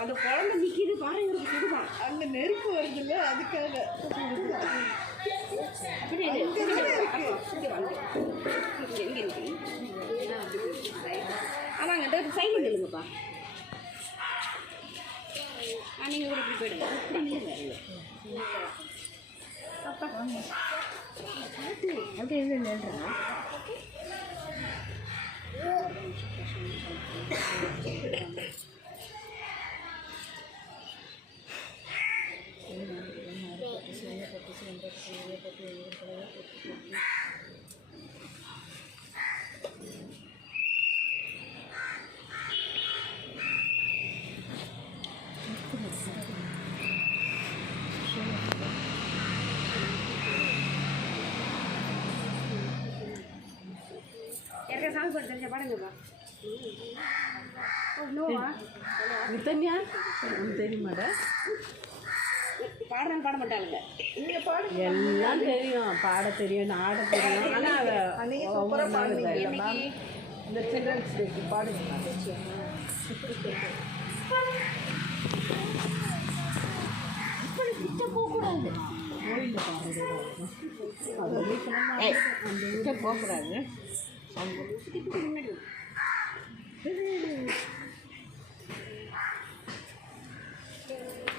அந்த குழந்தை நிற்கிது பாருங்க, சுடுதான் அங்கே நெருப்பு வருதுல்ல, அதுக்காக ஆமாங்க. சைடு இல்லைங்கப்பா, நீங்கள் கூட இப்படி போயிடுங்க. அப்பா அப்படி என்ன நின்றுறா சாங் தெரிஞ்ச பாடுங்கப்பா. வித்தன்யா தெரியுமாடா? பாடுறாங்க பாட மாட்டாளுங்க. எல்லாம் தெரியும், பாட தெரியும், ஆட தெரியும். ஆனால் இந்த சில்ட்ரன்ஸ் டேக்கு பாடுங்க. போகக்கூடாது, போகக்கூடாது.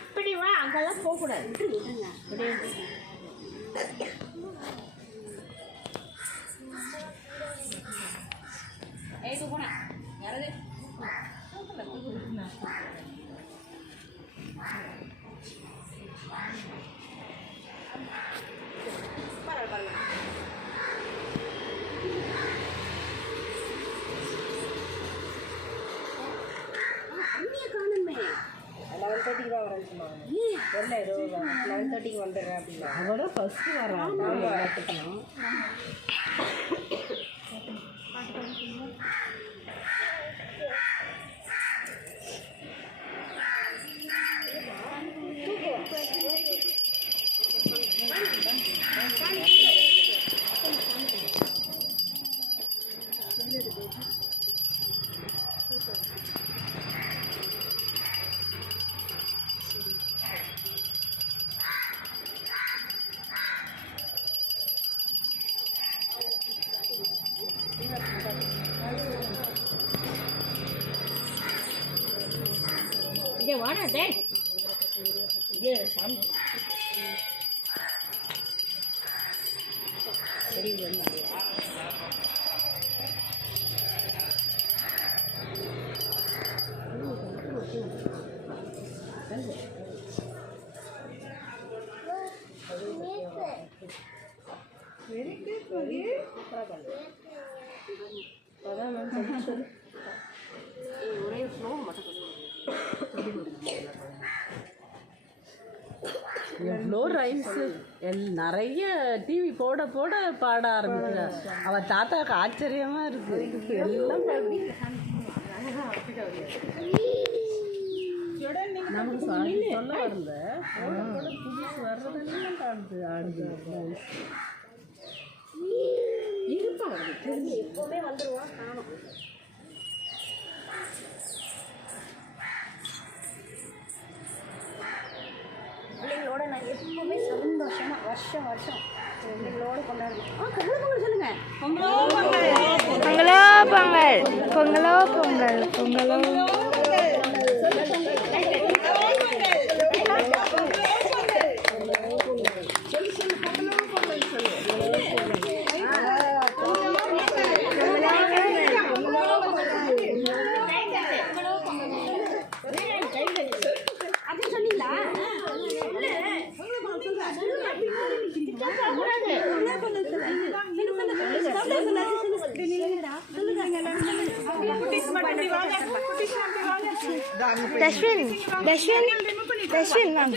இப்படி வா, அங்கெல்லாம் போகக்கூடாது. போனேன் யாராவது வந்துடுறேன் அப்படின்னா அவட ஃபர்ஸ்ட் வராங்க எல்லாத்துக்கும். இங்கே வாடா டே, சாமி சரி ஒரே ஃப்ளோ மட்டும் எவ்வளோ ரைம்ஸு நிறைய டிவி போட போட பாட ஆரம்பிக்கிறார். அவள் தாத்தாவுக்கு ஆச்சரியமாக இருக்குது. எல்லாம் நமக்கு சொல்ல வரல, புதுசு வர்றதெல்லாம் காணுது ஆடுது. இருப்பாங்க எப்போவுமே வந்துடுவான் காணும். பிள்ளைங்களோட நான் எப்பவுமே சந்தோஷமாக வருஷம் வருஷம் பிள்ளைங்களோடு கொண்டாடுவேன். பொங்கலோ பொங்கல் சொல்லுங்கள். பொங்கலோ பொங்கல், பொங்கலோ பொங்கல், பொங்கலோ தஷ்வின் தஷ்வின் தஷ்வின் மேம்